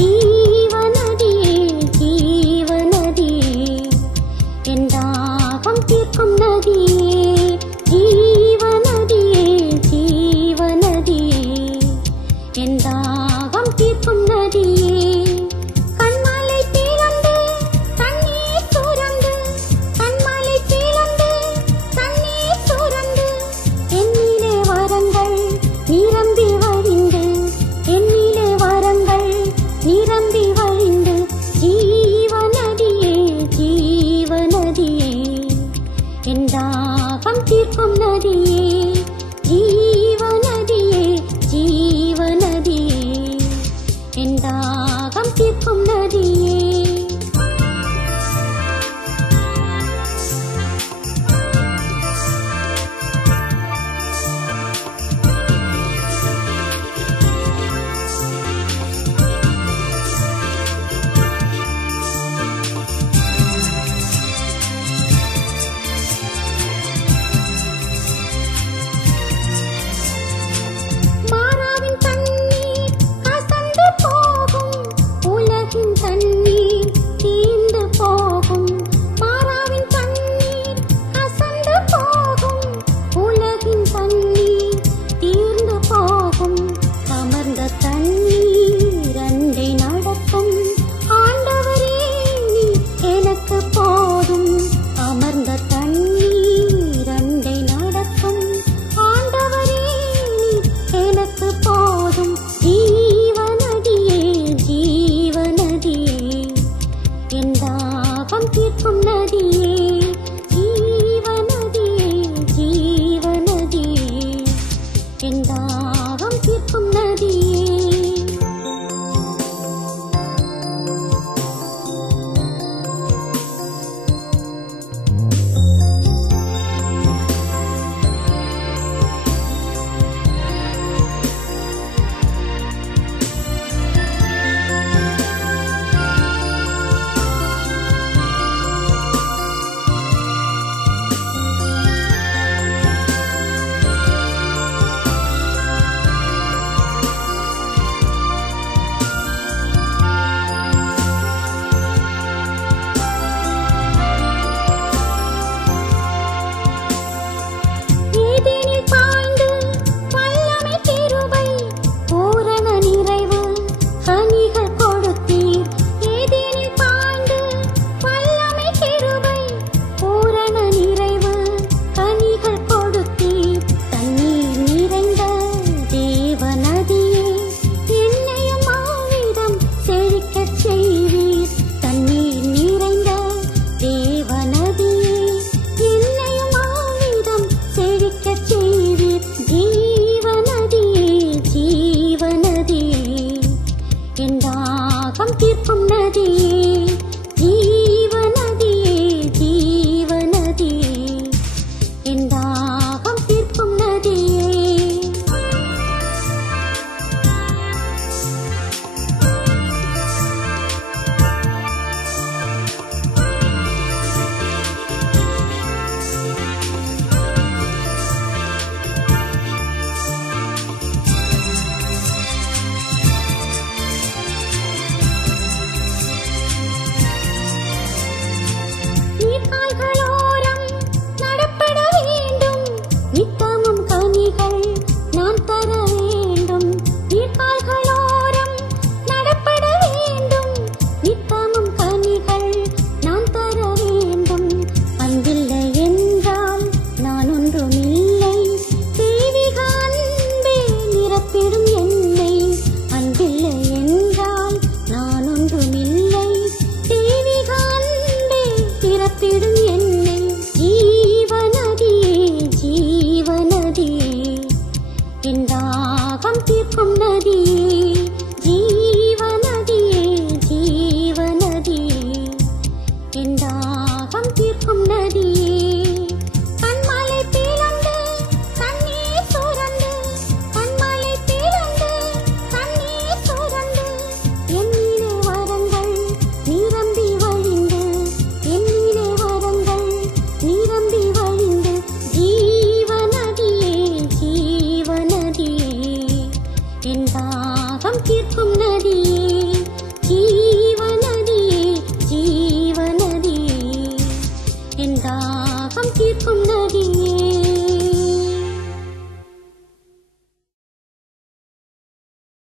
ஜீவநதியே ஜீவநதியே என் தாகம் தீர்க்கும் நதியே ஜீவநதியே ஜீவநதியே என் தாகம் தீர்க்கும் நதியே கண்மலை பிளந்து தண்ணீர் சுரந்து கண்மலை பிளந்து தண்ணீர் சுரந்து என்னிலே வரங்கள் நிரம்பி வழிந்து என்னிலே வரங்கள் நிரம்பி வழிந்து ஜீவநதியே ஜீவநதியே என் தாகம் தீர்க்கும் நதியே ஜீவநதியே ஜீவநதியே என் தாகம் தீர்க்கும் நதியே மாறாவின் தண்ணீர் அசந்து போகும் உலகின் தண்ணீர் தீர்ந்து போகும் மாறாவின் தண்ணீர் அசந்து போகும் உலகின் தண்ணீர் தீர்ந்து போகும் அமர்ந்த தண்ணீர் அண்டை நடக்கும் ஆண்டவரே நீ எனக்கு போதும் அமர்ந்த தண்ணீர் அண்டை நடக்கும் ஆண்டவரே நீ எனக்கு போதும் ஜீவநதியே ஜீவநதியே என் தாகம் தீர்க்கும் நதியே ஜீவநதியே ஜீவநதியே என் தாகம் தீர்க்கும் நதியே ஏதேனில் பாய்ந்து வல்லமை கிருபை பூரண நிறைவு கனிகள் கொடுத்தீர் ஏதேனில் பாய்ந்து வல்லமை கிருபை பூரண நிறைவு கனிகள் கொடுத்தீர் தண்ணீர் நிறைந்த தேவநதியே என்னையும் ஆவிடம் செழிக்கச் செய்வீர் தண்ணீர் நிறைந்த தேவநதியே என்னையும் ஆவிடம் செழிக்கச் செய்வீர் ஜீவநதியே ஜீவநதியே என் தாகம் தீர்க்கும் நதியே ஜீவநதியே ஜீவநதியே என் தாகம் தீர்க்கும் நதியே நீர்கால்களோரம் நடப்பட வேண்டும் நித்தமும் கனிகள் நான் தர வேண்டும் நீர்கால்களோரம் நடப்பட வேண்டும் நித்தமும் கனிகள் நான் தர வேண்டும் அன்பில்லை என்றால் நான் ஒன்றுமில்லை தெய்வீக அன்பே நிரப்பிடும் என்னை அன்பில்லை என்றால் நான் ஒன்றுமில்லை தெய்வீக அன்பே நிரப்பிடும் என்னை ஜீவநதியே ஜீவநதியே என் தாகம் தீர்க்கும் நதியே ஜீவநதியே ஜீவநதியே என் தாகம் தீர்க்கும் நதியே கண்மலை பிளந்து தண்ணீர் சுரந்து கண்மலை பிளந்து தண்ணீர் சுரந்து என்னிலே வரங்கள் நிரம்பி வழிந்து என்னிலே வரங்கள் நிரம்பி வழிந்து ஜீவநதியே ஜீவநதியே என் தாகம் தீர்க்கும் நதியே ஜீவ